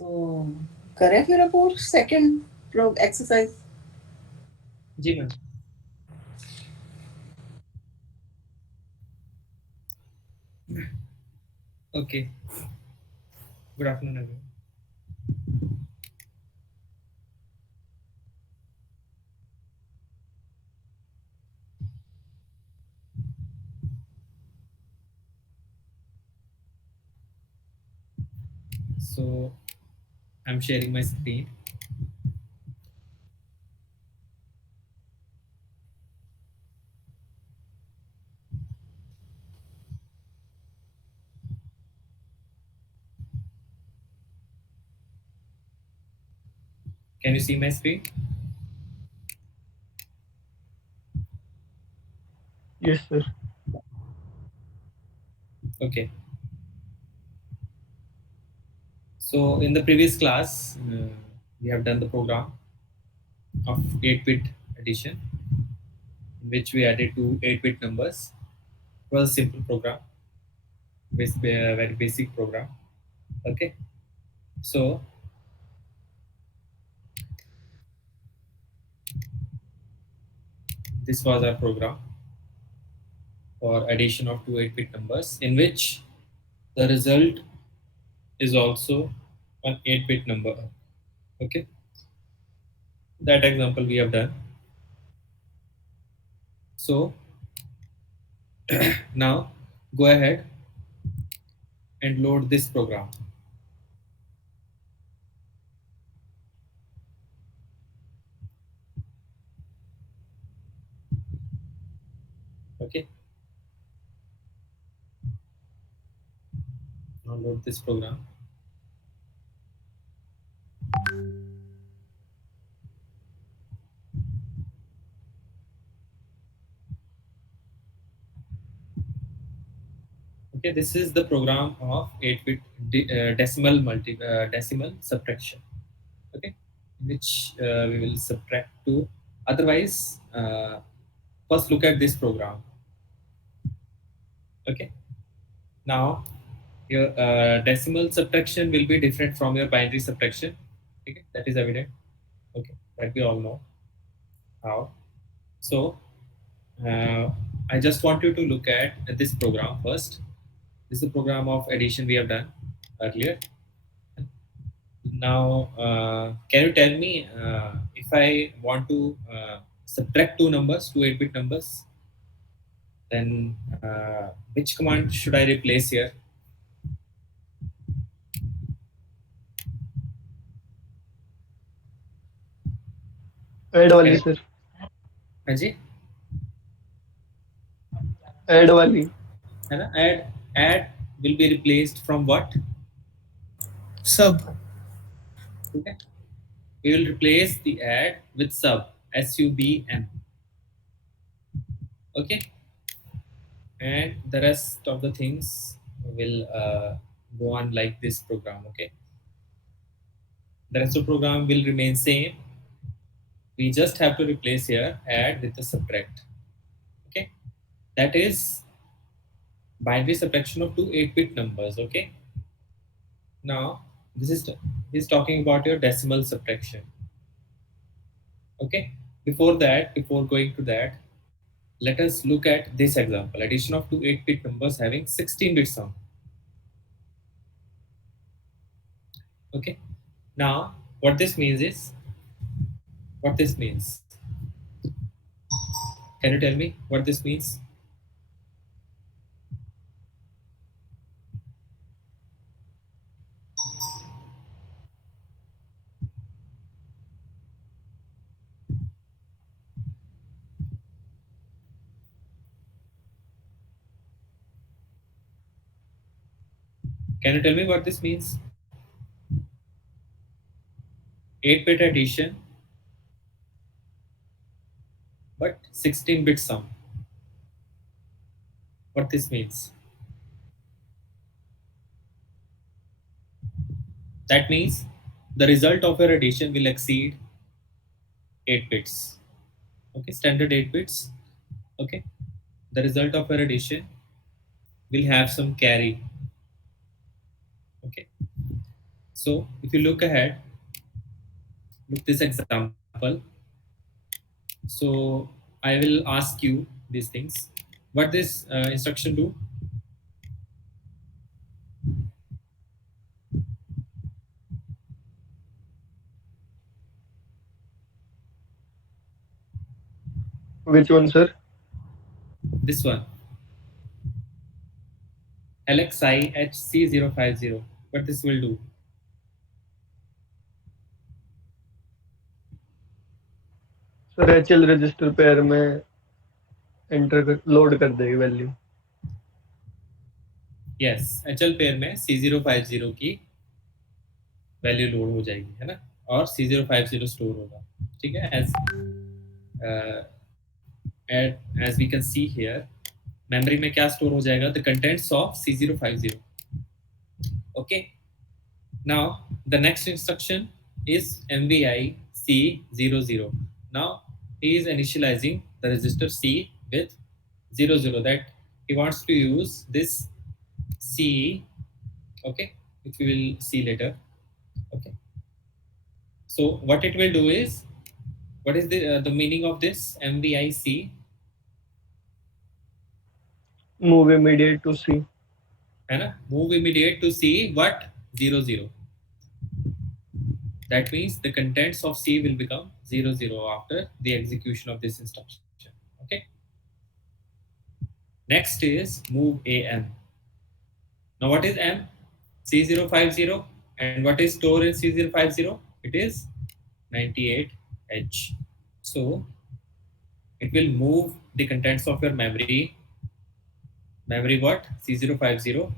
तो करें फिर अब और सेकंड प्रो एक्सरसाइज। जी ma'am. Okay, good afternoon everyone. So I'm sharing my screen. Can you see my screen? Yes, sir. Okay. So in the previous class, we have done the program of 8-bit addition, in which we added two 8-bit numbers. It was a simple program, very basic program. Okay. So this was our program for addition of two 8-bit numbers, in which the result is also an 8-bit number. Okay. That example we have done. So now go ahead and load this program. Okay, now load this program. Okay, this is the program of 8-bit decimal subtraction. Okay, which we will subtract two. Otherwise, first look at this program. Okay, now your decimal subtraction will be different from your binary subtraction. Okay, that is evident. Okay, that we all know how. So I just want you to look at this program first. This is the program of addition we have done earlier. Now, can you tell me if I want to subtract two numbers, two 8-bit numbers, then which command should I replace here? Add Can वाली you- sir. हाँ जी, Add वाली. है ना? Add will be replaced from what? Sub. Okay. We will replace the add with sub, SUBM. Okay, and the rest of the things will go on like this program. Okay, the rest of the program will remain same. We just have to replace here add with the subtract. Okay, that is binary subtraction of two 8-bit numbers. Okay, now this is talking about your decimal subtraction. Okay, before going to that, let us look at this example: addition of two 8-bit numbers having 16-bit sum. Okay, now what this means is, what this means, can you tell me what this means? Can you tell me what this means? 8-bit addition, but 16-bit sum. What this means? That means the result of your addition will exceed 8 bits. Okay, standard 8 bits. Okay, the result of your addition will have some carry. Okay, So if you look ahead, look this example. So I will ask you these things. What this instruction do? Which one, sir? This one, LXI HC050. What this will do? Sir HL register pair में load कर देगी value. Yes, HL pair में C050 की value load हो जाएगी, है ना, और C050 स्टोर होगा. ठीक है. As we can see here, memory में क्या स्टोर हो जाएगा? The contents of C050. Okay. Now the next instruction is MVI C00. Now he is initializing the register C with 00, that he wants to use this C, okay, which we will see later. Okay. So what it will do is, what is the meaning of this MVIC? Move immediate to C. है ना? Move immediate to C what? 00. That means the contents of C will become 00 after the execution of this instruction. Okay. Next is move AM. Now what is M? C050. And what is stored in C050? It is 98H. So it will move the contents of your memory. Memory what? C050.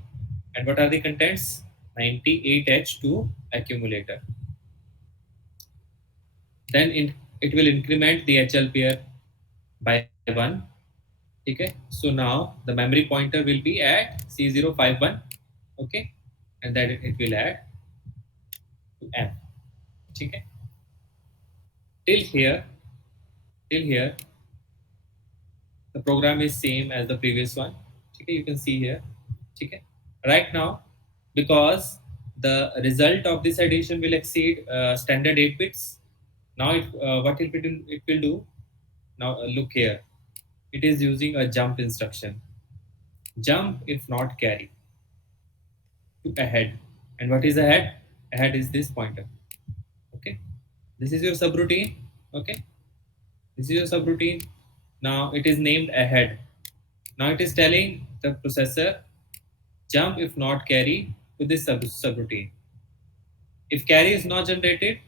And what are the contents? 98H to accumulator. Then it will increment the HL pair by 1. Okay. So now the memory pointer will be at C051. Okay. And then it will add to M. Okay. Till here, the program is same as the previous one. Okay. You can see here. Okay. Right now, because the result of this addition will exceed standard 8 bits. Now what it will do? Now look here. It is using a jump instruction. Jump if not carry to ahead. And what is ahead? Ahead is this pointer. Okay. This is your subroutine. Okay. This is your subroutine. Now it is named ahead. Now it is telling the processor jump if not carry to this subroutine. If carry is not generated,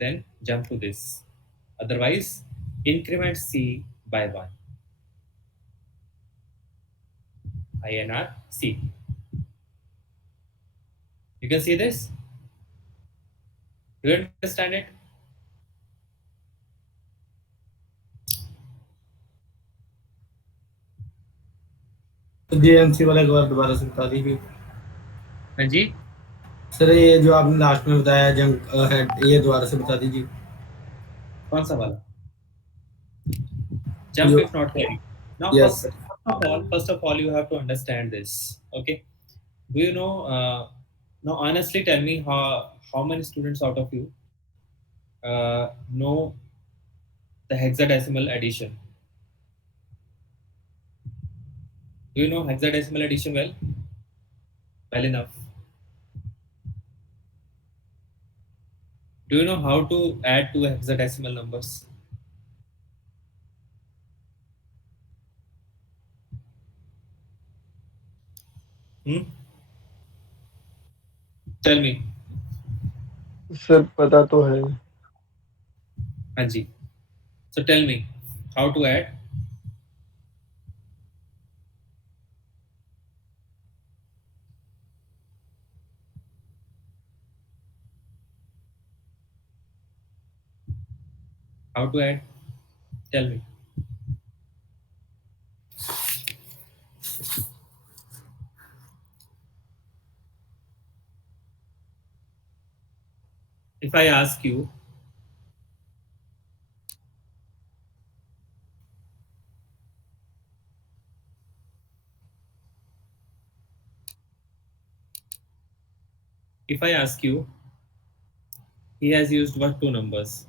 then jump to this. Otherwise, increment C by 1. INR C. You can see this? Do you understand it? JMC वाला एक बार दोबारा से बता दीजिए. हाँ जी. Sir ये जो आपने लास्ट में बताया जंक है, ये दोबारा से बता दीजिए. कौन सा वाला? Jump if not carry. Now, Yes, first of all, you have to understand this. Okay. Do you know? Now, honestly, tell me how many students out of you know the hexadecimal addition? Do you know hexadecimal addition well? Well enough. Do you know how to add two hexadecimal numbers? Tell me. Sir पता तो है. हाँ जी. So tell me how to add. How to add? Tell me. If I ask you, If I ask you, he has used what two numbers?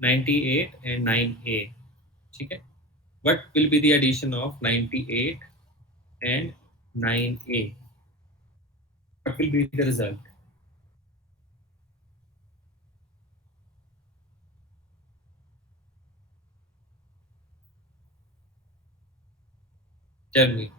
98 and 9a. Okay? What will be the addition of 98 and 9a? What will be the result? Tell me.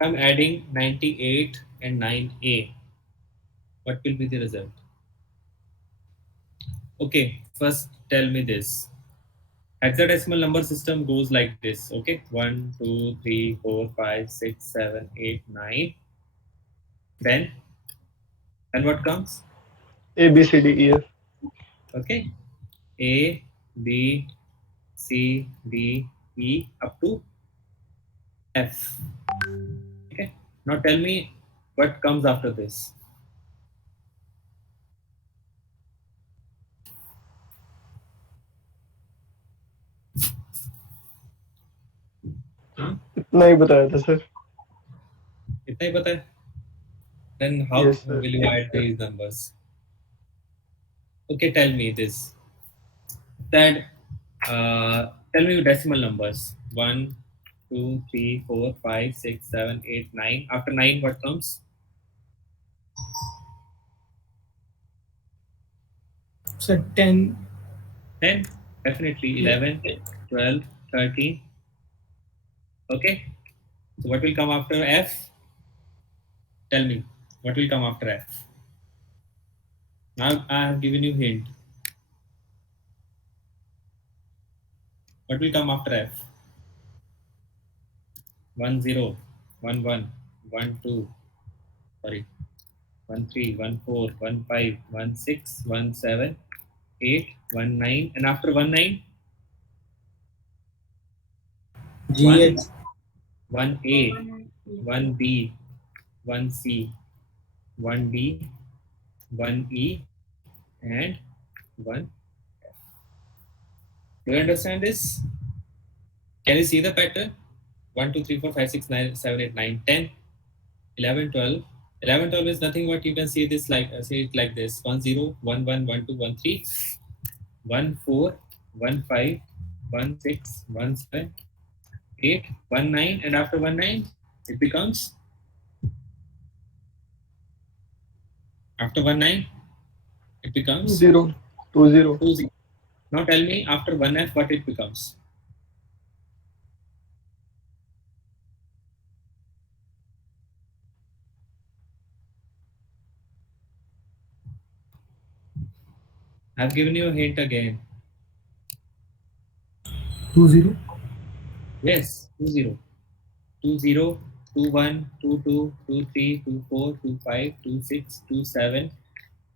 I'm adding 98 and 9a. What will be the result? Okay, first tell me this. Hexadecimal number system goes like this. Okay, 1, 2, 3, 4, 5, 6, 7, 8, 9. Then what comes? A B C D E F. Okay, A, B, C, D, E up to F. Okay, now tell me what comes after this. इतना ही बताया था sir. इतना ही पता है? Then how Yes, sir. will you add these numbers? Okay, tell me this. That tell me decimal numbers. 1, 2, 3, 4, 5, 6, 7, 8, 9. After 9, what comes? Sir, 10. 10. Definitely 11, 12, 13. Okay. So what will come after F? Tell me. What will come after F? Now I have given you hint. What will come after F? 1, 0, 1, 1, 1, 2. Sorry. 1, 3, 1, 4, 1, 5, 1, 6, 1, 7, 8, 1, 9. And after 1, 9? GH. 1 A, 1 B, 1 C, 1 D, 1 E, and 1 F. Do you understand this? Can you see the pattern? 1, 2, 3, 4, 5, 6, 9, 7, 8, 9, 10, 11, 12. 11, 12 is nothing but you can see this like say it like this: 1, 0, 1, 1, 1, 2, 1, 3, 1, 4, 1, 5, 1, 6, 1, 7, 8, 1, 9, and after 1, 9, it becomes after 1, 9, it becomes 0, 2 0. 2, 0. Now tell me after 1F what it becomes. I've given you a hint again. 2 0. Yes, 2, 0. 2, 0, 2, 1, 2, 2, 2, 3, 2, 4, 2, 5, 2, 6, 2, 7,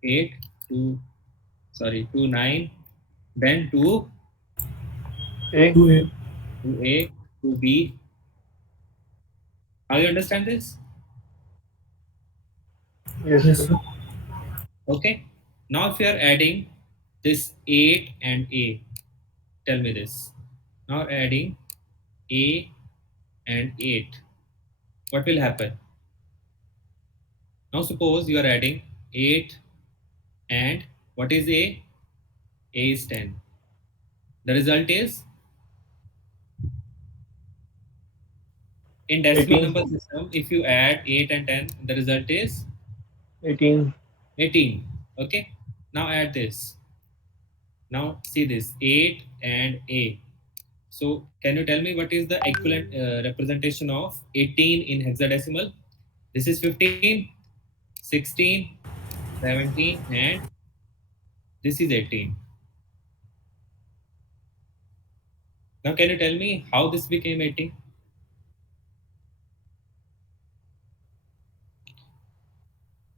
8, 2, sorry, 2, 9, then 2, A. 2 A. 2A, 2B. How you understand this? Yes, Yes, sir. sir. Okay. Now if you are adding this 8 and A, tell me this. Now adding A and 8, what will happen? Now suppose you are adding 8 and what is A? A is 10. The result is in decimal 18. number system, if you add 8 and 10, the result is 18. 18. Okay. Now add this. Now see this 8 and A. So can you tell me what is the equivalent representation of 18 in hexadecimal? This is 15, 16, 17, and this is 18. Now can you tell me how this became 18?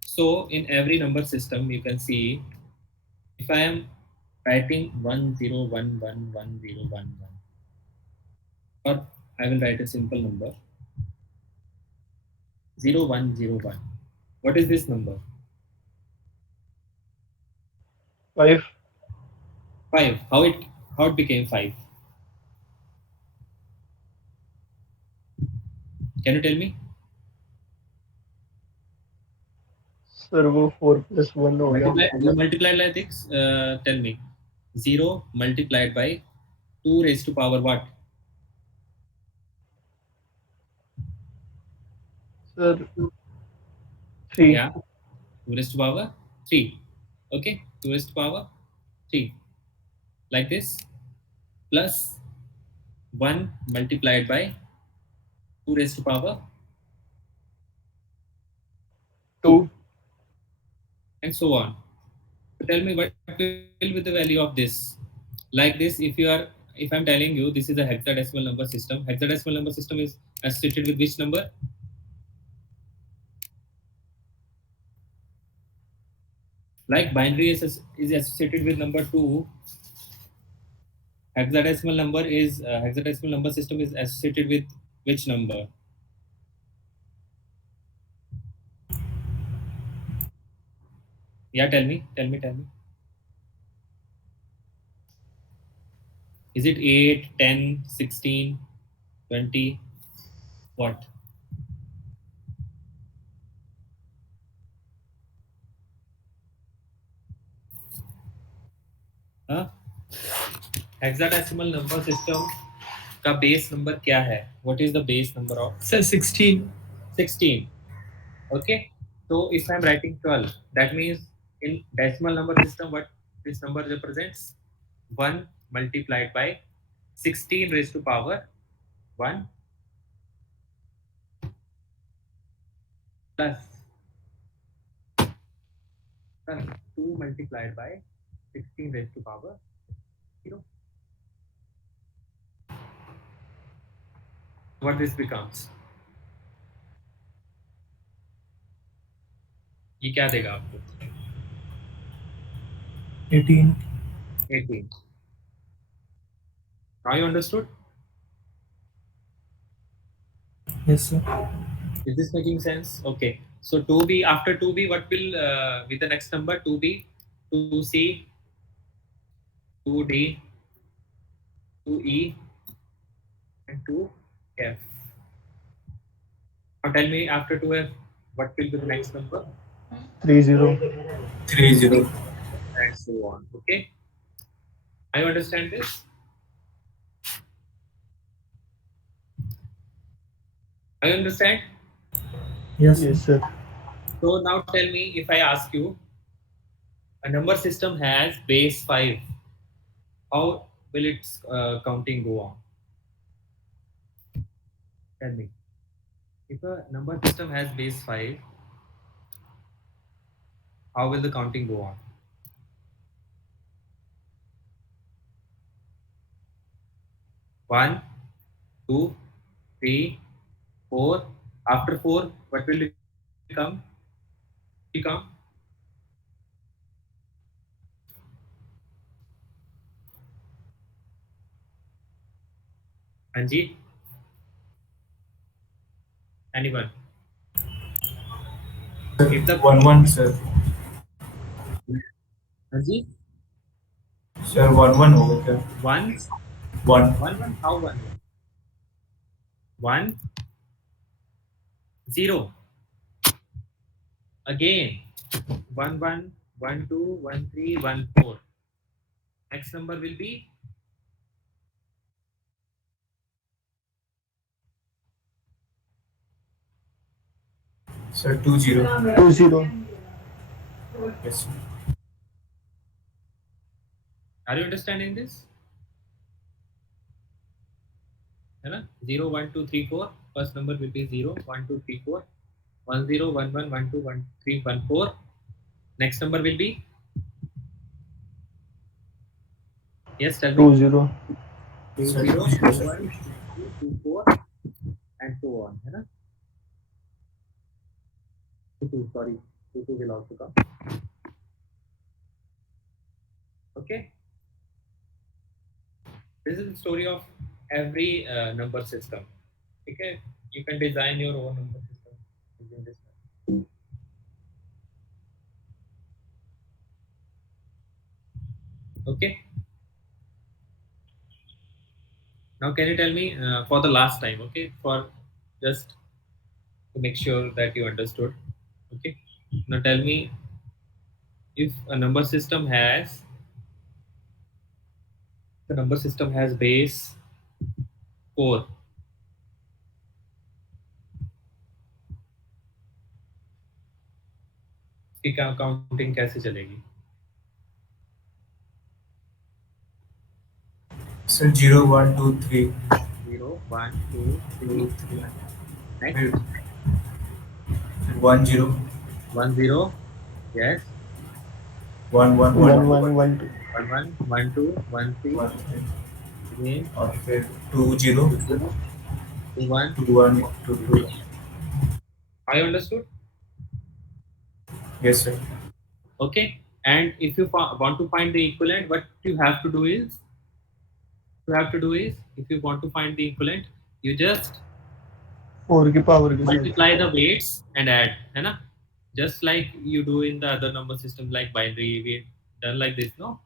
So in every number system, you can see if I am writing 10111011, or I will write a simple number 0101. What is this number? 5. 5. How it became 5? Can you tell me? Sir वो 4+1 हो गया. You multiply like this. Tell me. 0 multiplied by 2 raised to power what? Sir 3. Yeah. 2 raised to power 3. Okay. 2 raised to power 3. Like this. Plus 1 multiplied by 2 raised to power 2. and so on. So tell me what will be the value of this? Like this, if I'm telling you this is a hexadecimal number system, hexadecimal number system is associated with which number? Like binary is associated with number 2. Hexadecimal number system is associated with which number? Yeah, tell me. Is it 8, 10, 16, 20? What? Huh? Hexadecimal number system का base number क्या है? What is the base number of? Sir, 16. 16. Okay. So if I'm writing 12, that means in decimal number system, what this number represents? 1 multiplied by 16 raised to power 1 plus 2 multiplied by 16 raised to power 0. What this becomes? ये क्या देगा आपको? 18. 18. Now you understood? Yes, sir. Is this making sense? Okay. So 2b, after 2b, what will be the next number? 2b, 2c, 2d, 2e, and 2f. Now tell me after 2f, what will be the next number? 30. 30. And so on. Okay. I understand this. I understand. Yes. Yes, sir. So now tell me, if I ask you, a number system has base 5, how will its counting go on? Tell me. If a number system has base 5, how will the counting go on? One, 2, 3, 4. After 4, what will it become? Anji? Anyone? If the 1 sir. Anji? Sir 1 होगा क्या? 1, 1. 1, how 1? 1, 0. Again, 1, 1, 1, 2, 1, 3, 1, 4. Next number will be Sir 20. 20. Yes. Sir. Are you understanding this? है ना? 0, 1, 2, 3, 4. First number will be 0, 1, 2, 3, 4. 1, 0, 1, 1, 1, 2, 1, 3, 1, 4. Next number will be? Yes, tell me. 20. 2, Sir, 0, 2, 0, sir. 1, 2, 4, and so on. है ना? 2, sorry. 2 will also come. Okay. This is the story of every number system. Okay. You can design your own number system using this method. Okay. Now can you tell me for the last time, okay, for just to make sure that you understood, okay? Now tell me, if a number system has base 4, की counting कैसे चलेगी? Sir 0 1 2 3 0 1 2 3 next 1 0 1 0 yes 1 1 1 1 1 1 2 1 1 1 2 1 3 again और फिर 2 0 2 1 2 1 2 2 I understood. Yes sir Okay, and if you want to find the equivalent, what you have to do is if you want to find the equivalent, you just 4 की power के साथ multiply the weights and add, है ना? Just like you do in the other number system like binary, we done like this, no?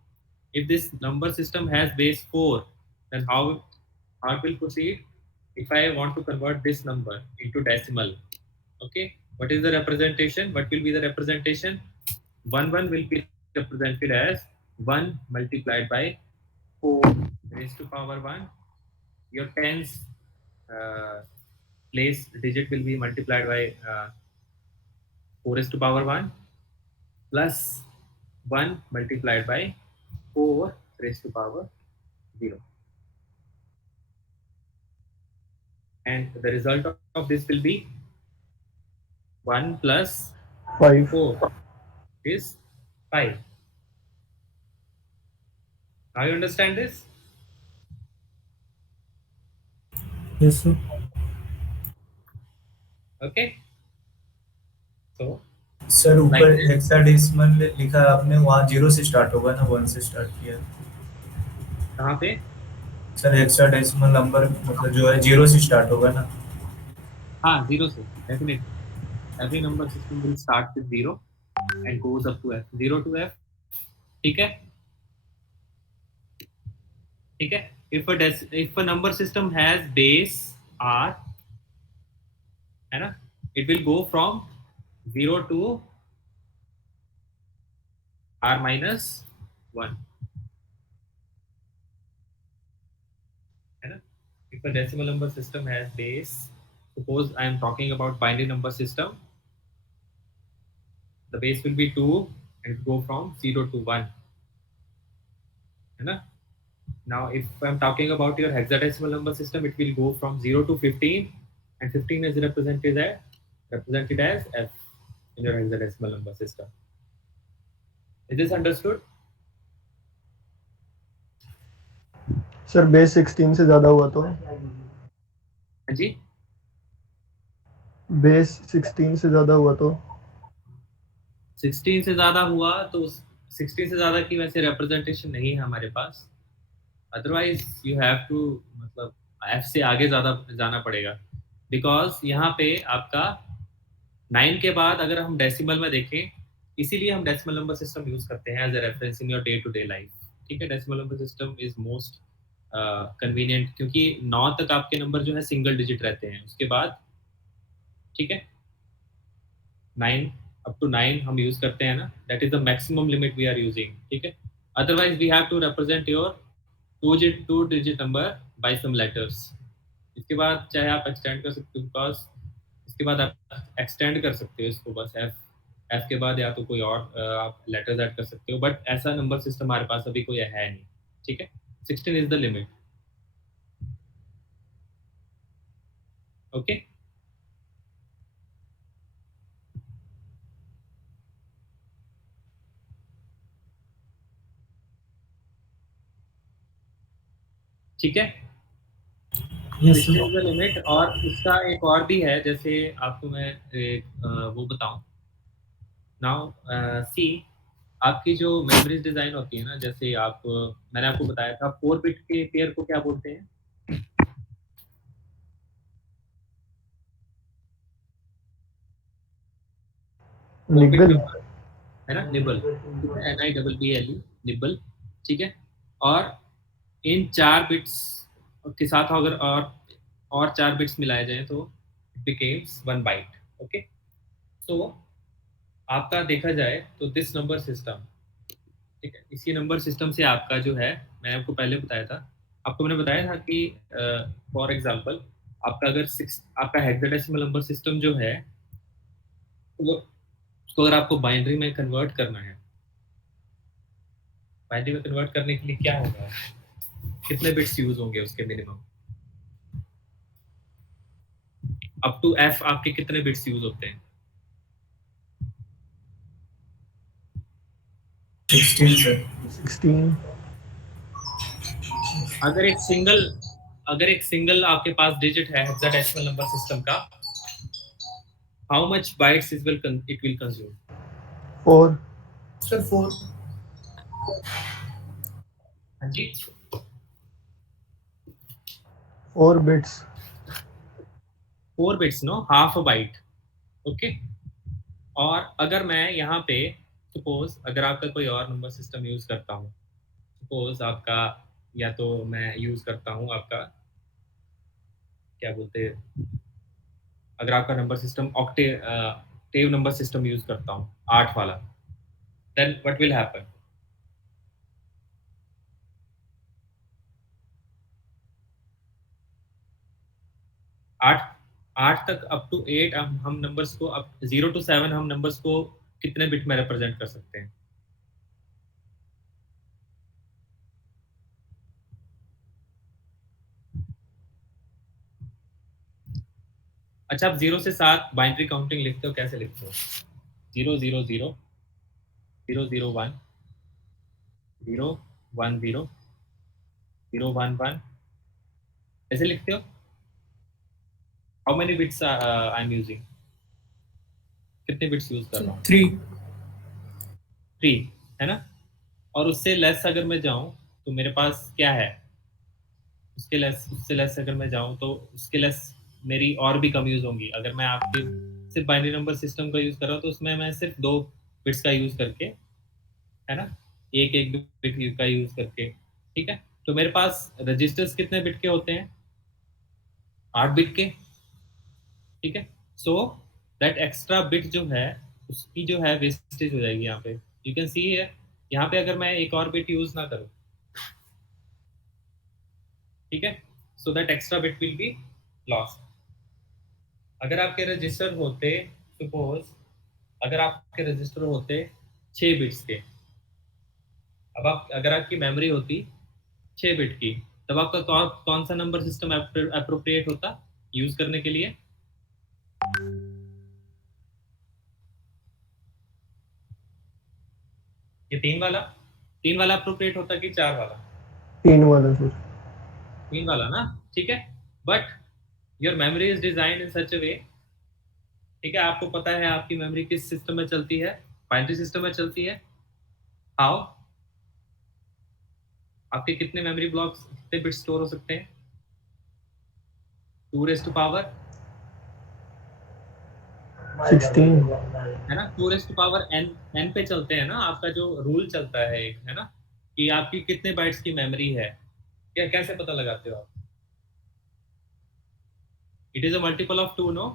If this number system has base 4, then how it will proceed? If I want to convert this number into decimal, okay, what is the representation? What will be the representation? 1 1 will be represented as 1 multiplied by 4 raised to power 1. Your tens place digit will be multiplied by 4 raised to power 1 plus 1 multiplied by 4 raised to power 0. And the result of this will be 1 plus 5 4 is 5. Now you understand this? Yes, sir. Okay. So sir ऊपर Like- hexadecimal लिखा है आपने, वहाँ 0 से start होगा ना, 1 से start किया? कहाँ पे? सर हेक्साडेसिमल नंबर मतलब जो है 0 से स्टार्ट होगा ना? हाँ, 0 से definitely. Every number system will start with 0 and goes up to f. 0 to f. ठीक है? ठीक है? If a number system has base r, है ना? It will go from 0 to r minus 1. है ना? If a decimal number system has base, suppose I am talking about binary number system, the base will be 2 and it go from 0 to 1. है ना? Now if I'm talking about your hexadecimal number system, it will go from 0 to 15 and 15 is represented as f in your hexadecimal number system. Is this understood? Sir base 16 से ज्यादा हुआ तो हाँ जी, base 16 से ज्यादा हुआ तो 16 से ज्यादा हुआ तो 16 से ज्यादा की वैसे रिप्रेजेंटेशन नहीं है हमारे पास. अदरवाइज यू हैव टू मतलब f से आगे ज्यादा जाना पड़ेगा, बिकॉज यहाँ पे आपका 9 के बाद अगर हम डेसिमल में देखें, इसीलिए हम डेसिमल नंबर सिस्टम यूज करते हैं as a reference in your day to day life. ठीक है, decimal number system is most convenient, क्योंकि 9 तक आपके नंबर जो है सिंगल डिजिट रहते हैं. उसके बाद ठीक है 9 अप टू 9 हम यूज करते हैं ना, that is the maximum limit we are using. ठीक है, otherwise we have to represent your two digit number by some letters. इसके बाद चाहे आप एक्सटेंड कर सकते हो, बिकॉज इसके बाद आप एक्सटेंड कर सकते हो इसको बस एफ के बाद, या तो कोई और आप लेटर्स ऐड कर सकते हो, बट ऐसा नंबर सिस्टम हमारे पास अभी कोई है नहीं. ठीक है, 16 इज द लिमिट. ओके, ठीक है, Yes, sir. लिमिट. और इसका एक और भी है, जैसे आपको मैं एक वो बताऊं. नाउ सी, आपकी जो मेमोरीज डिजाइन होती है ना, जैसे आप मैंने आपको बताया था 4 बिट के पेयर को क्या बोलते हैं? निबल है ना, निबल. NIBBLE, nibble. ठीक है, और इन 4 बिट्स के साथ अगर और 4 बिट्स मिलाए जाएं तो इट बिकेम्स 1 बाइट। ओके, तो आपका देखा जाए तो दिस नंबर सिस्टम, ठीक है, इसी नंबर सिस्टम से आपका जो है, मैंने आपको पहले बताया था, आपको मैंने बताया था कि फॉर एग्जांपल आपका अगर आपका हेक्साडेसिमल नंबर सिस्टम जो है वो, उसको अगर आपको बाइनरी में कन्वर्ट करना है, बाइनरी में कन्वर्ट करने के लिए क्या होगा, कितने बिट्स यूज होंगे उसके मिनिमम, अप टू एफ आपके कितने बिट्स यूज होते हैं? 16 सर। 16। अगर एक सिंगल आपके पास डिजिट है हेक्साडेसिमल नंबर सिस्टम का, how much bytes it will consume? 4। Sir 4। हाँ जी, 4 bits। 4 bits, no, half a byte. Okay, और अगर मैं यहाँ पे सपोज अगर आपका कोई और नंबर सिस्टम यूज करता हूँ, सपोज आपका, या तो मैं यूज करता हूँ आपका क्या बोलते हैं, अगर आपका number system Octave number system use करता हूँ 8 वाला, देन व्हाट विल हैपन? आठ तक अप टू 8 हम नंबर्स को, अब 0 to 7 हम नंबर्स को कितने बिट में रिप्रेजेंट कर सकते हैं? अच्छा, आप 0 से 7 बाइनरी काउंटिंग लिखते हो, कैसे लिखते हो? 0 0 0 0 0 1 0 1 0 0 1 1 ऐसे लिखते हो? How many bits I am using? कितने बिट्स यूज कर रहा हूँ? 3। 3 है ना? और उससे लेस अगर मैं जाऊं तो मेरे पास क्या है? उससे लेस अगर मैं जाऊं तो उसके लेस मेरी और भी कम यूज होंगी। अगर मैं आपके सिर्फ बाइनरी नंबर सिस्टम का यूज कर रहा हूँ तो उसमें मैं सिर्फ 2 बिट्स का यूज करके, है ना, एक एक बिट का यूज करके, ठीक है, तो मेरे पास रजिस्टर्स कितने बिट के होते हैं? 8 बिट के, ठीक है। सो दैट एक्स्ट्रा बिट जो है उसकी जो है वेस्टेज हो जाएगी यहाँ पे। यू कैन सी यहाँ पे अगर मैं एक और बिट यूज ना करूँ, ठीक है, so that extra bit will be lost. अगर आपके रजिस्टर होते, सपोज अगर आपके रजिस्टर होते 6 बिट्स के, अब आप अगर आपकी मेमोरी होती 6 बिट की, तब आपका कौन सा नंबर सिस्टम अप्रोप्रिएट होता यूज करने के लिए? ये 3 वाला अप्रोप्रिएट होता कि 4 वाला? 3 वाला सर। 3 वाला ना, ठीक है। But your memory is design in such a way, ठीक है, आपको पता है आपकी मेमोरी किस सिस्टम में चलती है? बाइनरी सिस्टम में चलती है। हाउ? आपके कितने मेमोरी ब्लॉक्स, कितने बिट स्टोर हो सकते हैं? 2 raised to power 16 है ना, 2 raised to power n पे चलते हैं ना। आपका जो रूल चलता है एक, है ना, कि आपकी कितने बाइट्स की मेमोरी है, क्या कैसे पता लगाते हो आप? It is a multiple of 2, no?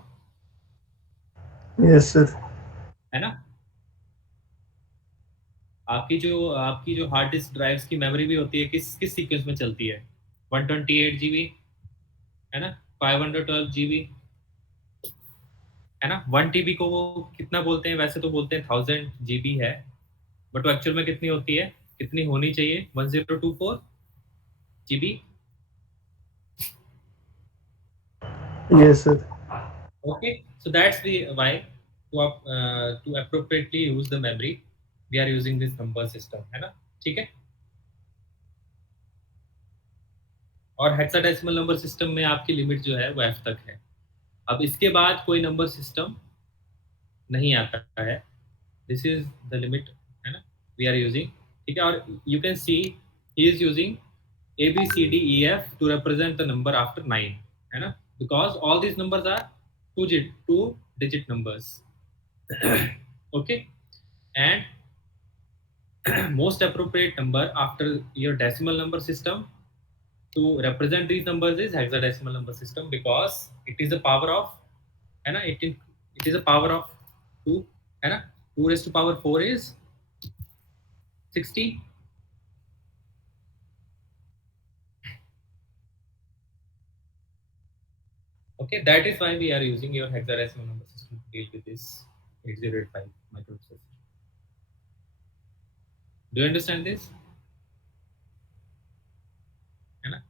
Yes sir. है ना। आपकी जो हार्ड डिस्क ड्राइव्स की मेमोरी भी होती है, किस किस सीक्वेंस में चलती है? 128 GB, है ना, 512 GB, है ना। 1 TB को वो कितना बोलते हैं? वैसे तो बोलते हैं 1000 GB है, बट वो एक्चुअल में कितनी होती है, कितनी होनी चाहिए? 1024 GB। Yes sir. Okay, so that's the why to appropriately use the memory we are using this number system, है ना, ठीक है। और हेक्साडेसिमल नंबर सिस्टम में आपकी लिमिट जो है वो f तक है। अब इसके बाद कोई नंबर सिस्टम नहीं आता है। दिस इज द लिमिट, है ना, वी आर यूजिंग, ठीक है। और you can see he is using ABCDEF to represent the number after 9, है ना, because all these numbers are two digit numbers. Okay, and most appropriate number after your decimal number system to represent these numbers is hexadecimal number system because it is a power of, है ना, it is a power of 2, है ना, 2 raised to power 4 is 60. Okay, that is why we are using your hexadecimal number system to deal with this 8085 microprocessor. Do you understand this? है ना?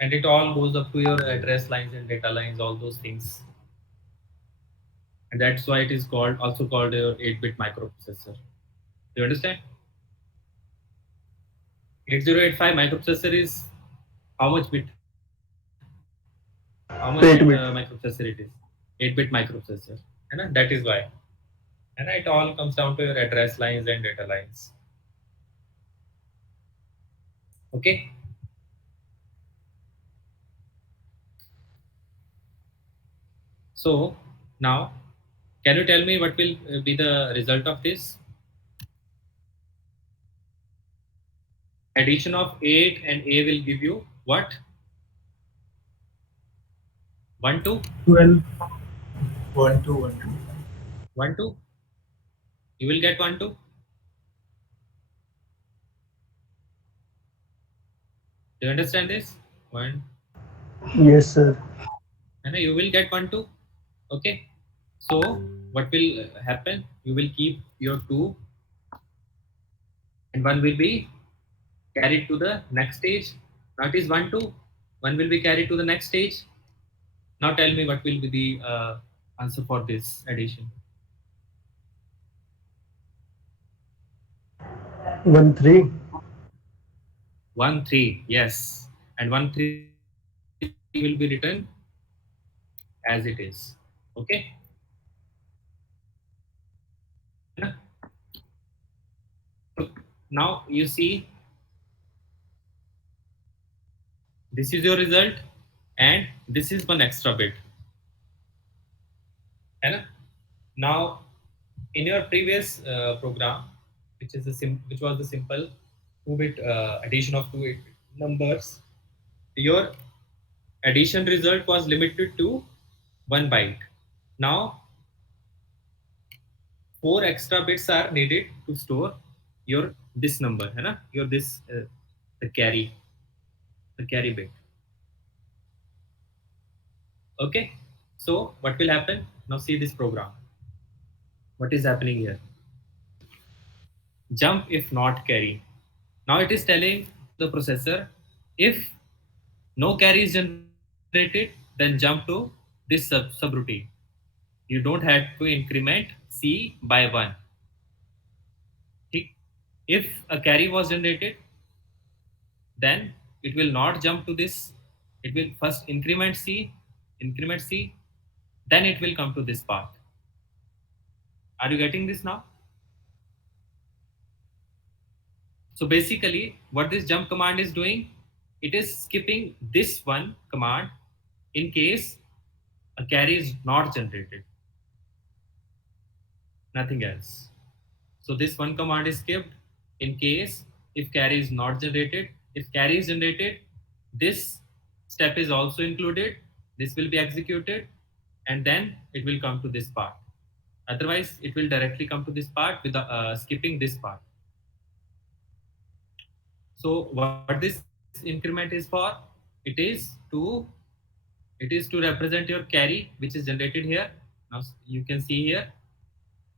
And it all goes up to your address lines and data lines, all those things. And that's why it is called, also called your 8-bit microprocessor. Do you understand? 8085 microprocessor is how much bit? How much 8-bit. microprocessor it is? 8-bit microprocessor. And that is why. And it all comes down to your address lines and data lines. Okay. So now, can you tell me what will be the result of this? Addition of 8 and A will give you what? 1 2 12. 1 2 1 2. 1 2. You will get 1 2. Do you understand this? 1. Yes, sir. And you will get 1 2. Okay. So what will happen? You will keep your 2 and 1 will be carried to the next stage. Now it is 1 2. 1 will be carried to the next stage. Now tell me what will be the answer for this addition. 1 3. 1 3. Yes. And 1 3 will be written as it is. Okay. So now you see this is your result and this is one extra bit. And now in your previous program, which is which was the simple 2-bit addition of 2 numbers, your addition result was limited to 1 byte. Now 4 extra bits are needed to store your this number, है ना? Your this the carry bit. Okay, so what will happen now? See this program. What is happening here? Jump if not carry. Now it is telling the processor if no carry is generated, then jump to this subroutine. You don't have to increment C by 1. If a carry was generated, then it will not jump to this. It will first increment C, then it will come to this path. Are you getting this now? So basically, what this jump command is doing, it is skipping this one command in case a carry is not generated. Nothing else. So this one command is skipped in case if carry is not generated. If carry is generated, this step is also included. This will be executed and then it will come to this part. Otherwise, it will directly come to this part without skipping this part. So what this increment is for? It is to represent your carry which is generated here. Now you can see here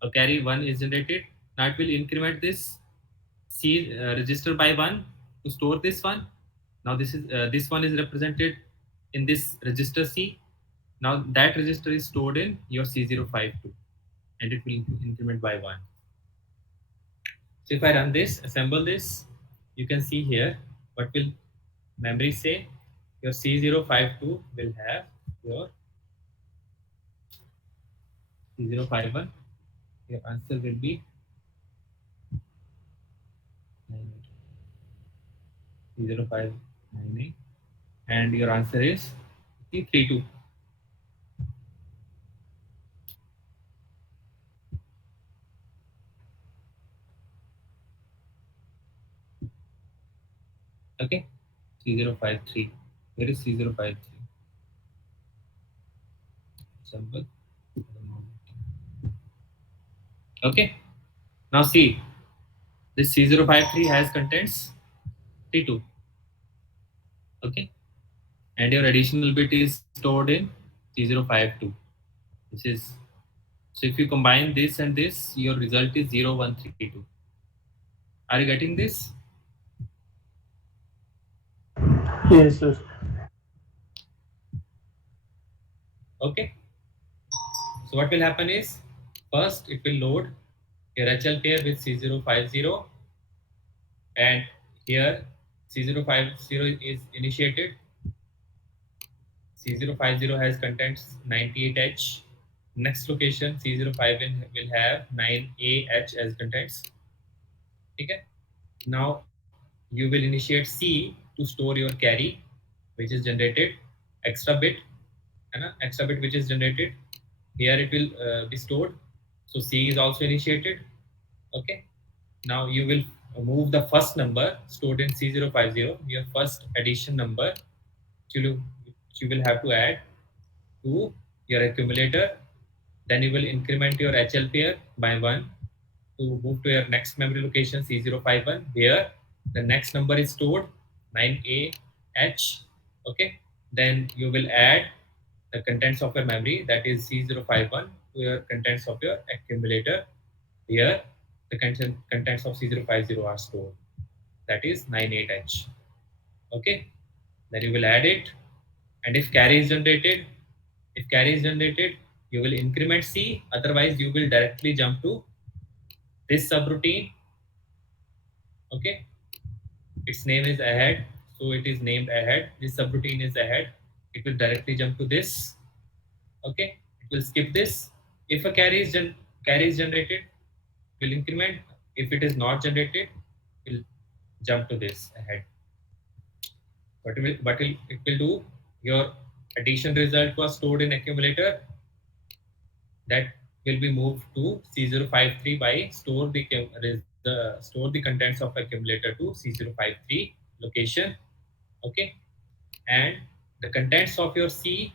a carry 1 is generated. Now it will increment this C register by 1 to store this one. Now this one is represented in this register C. Now that register is stored in your C052 and it will increment by 1. So if I run this, assemble this, you can see here what will memory say. Your C052 will have your C051. Your answer will be 0598 and your answer is C32. Okay, C053. Where is C053? Sample. Okay. Now see, this C053 has contents T2. Okay. And your additional bit is stored in C052. This is, so if you combine this and this, your result is 0132. Are you getting this? Yes, sir. Okay. So what will happen is, first it will load your HL pair with C050, and here C050 is initiated. C050 has contents 98H. Next location C051 will have 9AH as contents. Okay. Now you will initiate C to store your carry, which is generated, extra bit, extra bit which is generated. Here it will be stored. So C is also initiated. Okay. Now you will move the first number stored in C050, your first addition number, which you will have to add to your accumulator. Then you will increment your HL pair by 1 to move to your next memory location C051, where the next number is stored 9AH. Okay. Then you will add the contents of your memory, that is C051, to your contents of your accumulator. Here the contents of C050 are stored, that is 98H. Okay. Then you will add it, and if carry is generated, you will increment C. Otherwise you will directly jump to this subroutine. Okay. Its name is ahead, so it is named ahead. This subroutine is ahead. It will directly jump to this. Okay. It will skip this. If a carry is generated, will increment. If it is not generated, will jump to this ahead. But it will do, your addition result was stored in accumulator, that will be moved to C053 by store the contents of accumulator to C053 location. Okay. And the contents of your C,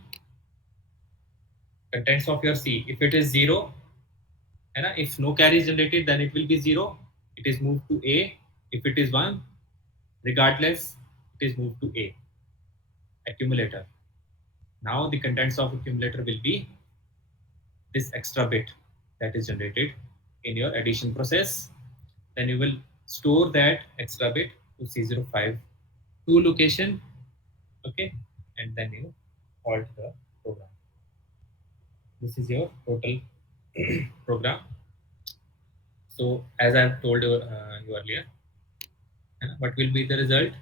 if it is 0, and if no carry is generated, then it will be 0. It is moved to A. If it is 1, regardless, it is moved to A accumulator. Now the contents of accumulator will be this extra bit that is generated in your addition process. Then you will store that extra bit to C052 location. Okay. And then you halt the program. This is your total program. So as I have told you earlier, what will be the result?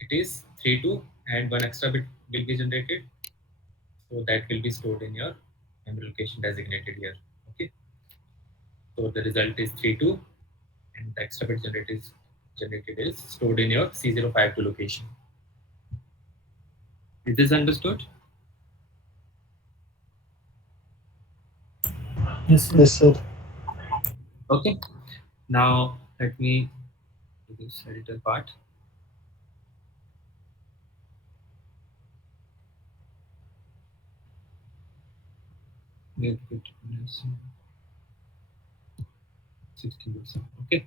It is 32, and one extra bit will be generated. So that will be stored in your memory location designated here. Okay. So the result is 32, and the extra bit generated is stored in your C052 location. Is this understood? Yes, sir. Yes, sir. Okay. Now let me do this editor part. Okay.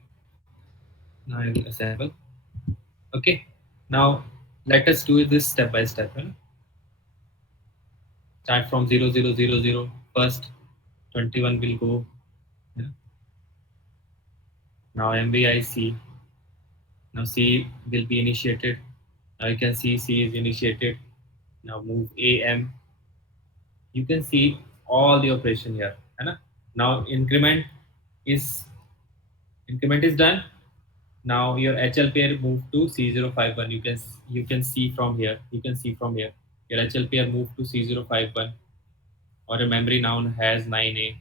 Now I will assemble. Okay. Now let us do this step by step. Start from 0000. First 21 will go. Now MVIC. Now C will be initiated. Now you can see C is initiated. Now move AM. You can see all the operation here. Now increment is done. Now your HL pair moved to C051. You can see from here. Your HL pair moved to C051, or your memory now has 9A.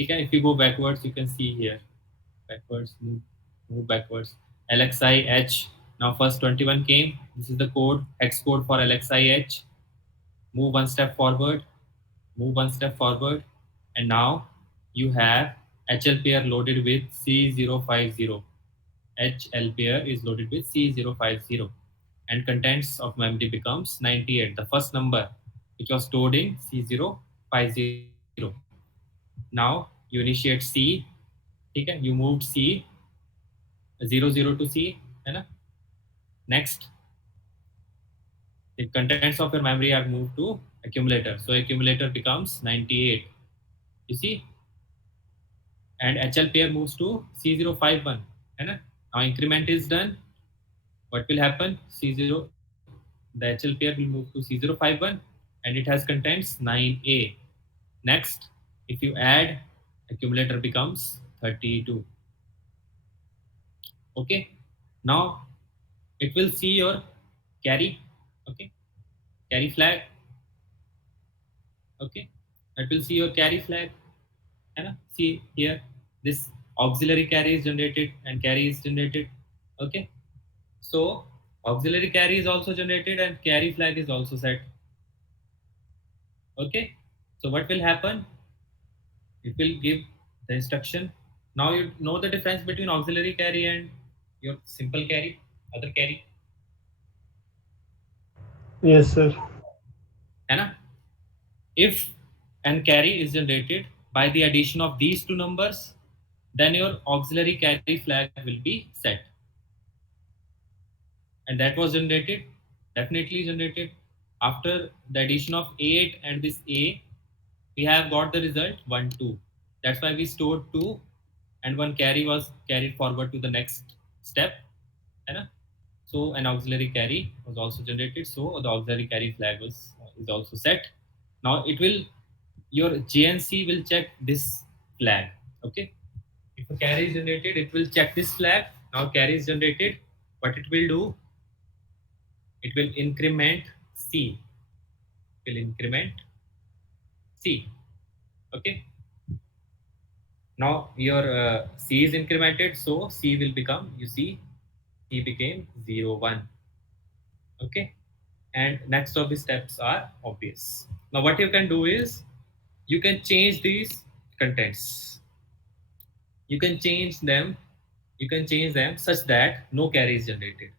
Okay, if you go backwards, you can see here. Backwards, move backwards. LXIH. Now first 21 came. This is the code, hex code for LXIH. Move one step forward, and now you have HL pair loaded with C050. HL pair is loaded with C050. and contents of memory becomes 98, the first number which was stored in C050. Now you initiate C, ठीक है, you moved C 00 to C, है ना. Next, the contents of your memory are moved to accumulator, so accumulator becomes 98, you see, and HL pair moves to C051, है ना. Now increment is done. What will happen? C0, the HL pair will move to C051 and it has contents 9A. Next, if you add, accumulator becomes 32. Okay, now it will see your carry, okay, carry flag, okay, it will see your carry flag, है ना. See here, this auxiliary carry is generated and carry is generated, okay. So auxiliary carry is also generated and carry flag is also set, okay. So what will happen? It will give the instruction. Now you know the difference between auxiliary carry and your simple carry, other carry, Yes, sir. है ना. If and carry is generated by the addition of these two numbers, then your auxiliary carry flag will be set, and that was generated, definitely generated after the addition of 8 and this A. We have got the result 1 2. That's why we stored 2 and one carry was carried forward to the next step, है ना. So an auxiliary carry was also generated, so the auxiliary carry flag is also set. Now it will, your JNC will check this flag, okay. If a carry is generated, it will check this flag. Now carry is generated, what it will do, it will increment C, will increment C, okay. Now your C is incremented, so C will become, you see, C became 0 1, okay. And next of the steps are obvious. Now what you can do is you can change these contents, you can change them such that no carry is generated,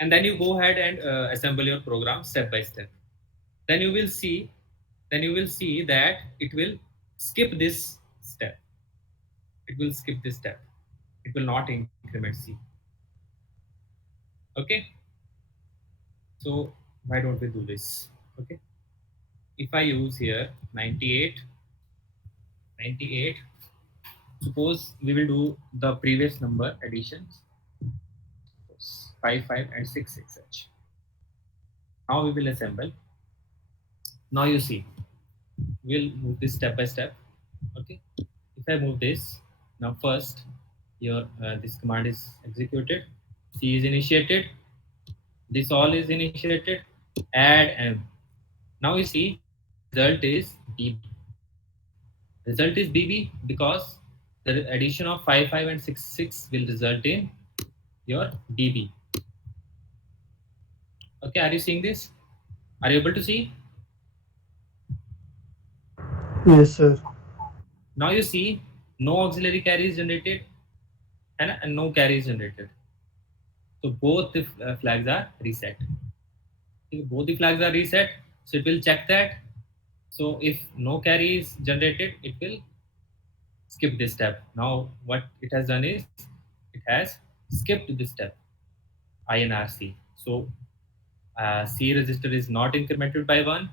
and then you go ahead and assemble your program step by step. Then you will see that it will skip this step, it will skip this step, it will not increment C, okay. So why don't we do this, okay. If I use here 98, suppose we will do the previous number additions, 5 5 and 6 6H. Now we will assemble. Now you see, we'll move this step by step, okay. If I move this, now first your this command is executed, C is initiated, this all is initiated, add M. Now you see result is BB. Result is BB because the addition of 5 5 and 6 6 will result in your BB. Okay, are you seeing this? Are you able to see? Yes, sir. Now you see no auxiliary carry is generated and no carry is generated. So both the flags are reset. If both the flags are reset, so it will check that. So if no carry is generated, it will skip this step. Now what it has done is it has skipped this step, INRC. So C register is not incremented by 1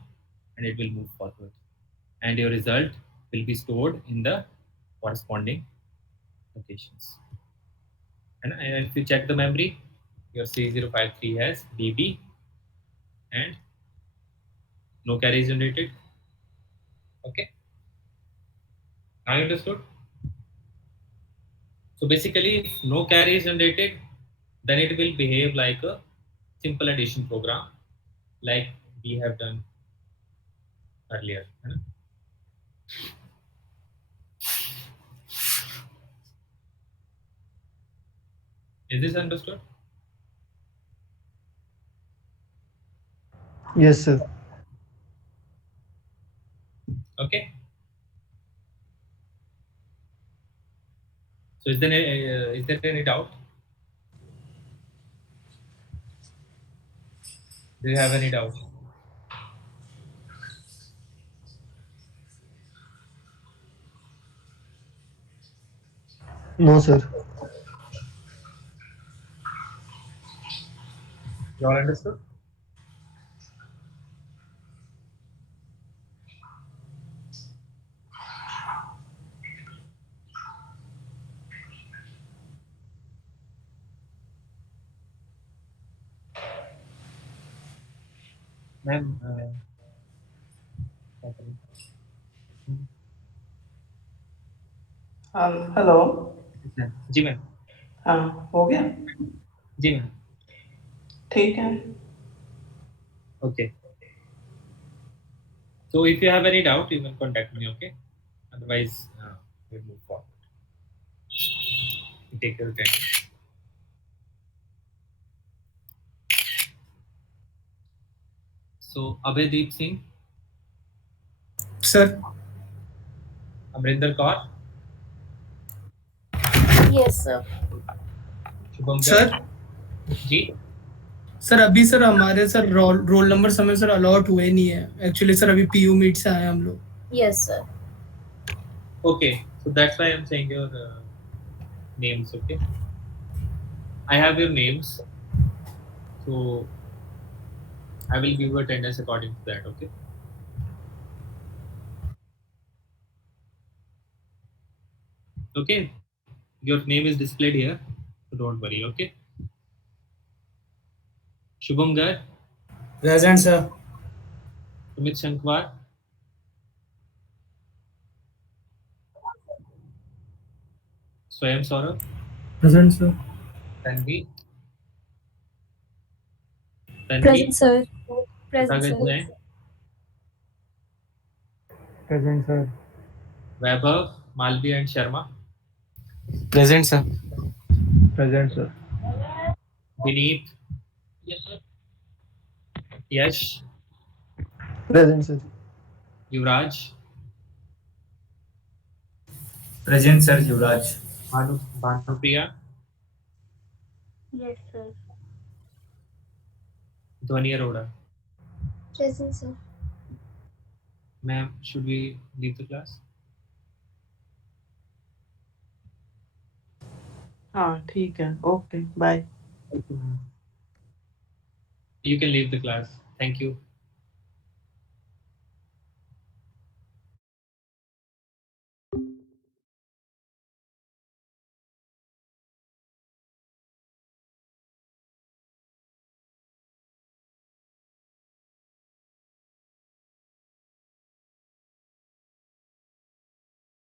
and it will move forward. And your result will be stored in the corresponding locations. And if you check the memory, your C053 has BB and no carry is generated. Okay. Now you understood? So basically, if no carry is generated, then it will behave like a simple addition program, like we have done earlier. Is this understood? Yes, sir. Okay. So is there any doubt? Do you have any doubt? No, sir. You all understood? Ma'am, hello जी ma'am. हाँ हो गया जी ma'am. ठीक है Okay. So if you have any doubt, you can contact me. Okay. Otherwise, we'll move forward. You take your time. So Abhaydeep Singh, sir Amrinder Kaur, Yes, sir. Shubham sir Garg. Ji. Sir अभी sir हमारे sir roll number समय sir allot हुए नहीं है actually sir अभी PU meet से आए हम लोग Yes, sir. Okay. So that's why I'm saying your names. Okay. I have your names. So I will give you attendance according to that. Okay. Okay. Your name is displayed here. So don't worry. Okay. Shubham Garg, present sir Sumit Shankar, Swayam Saurabh, Present, sir. Tanvi, Present, sir. Present, Tathagat sir. Jain, Present, sir. Vaibhav, Malvi and Sharma, present sir Present, sir. Vineet, Yash, Present, sir. Yuvraj, present sir Yuvraj. Bhanupriya, Yes, sir. Dhwani Arora. Present, sir. Ma'am, should we leave the class? हाँ ठीक है okay bye You can leave the class. Thank you.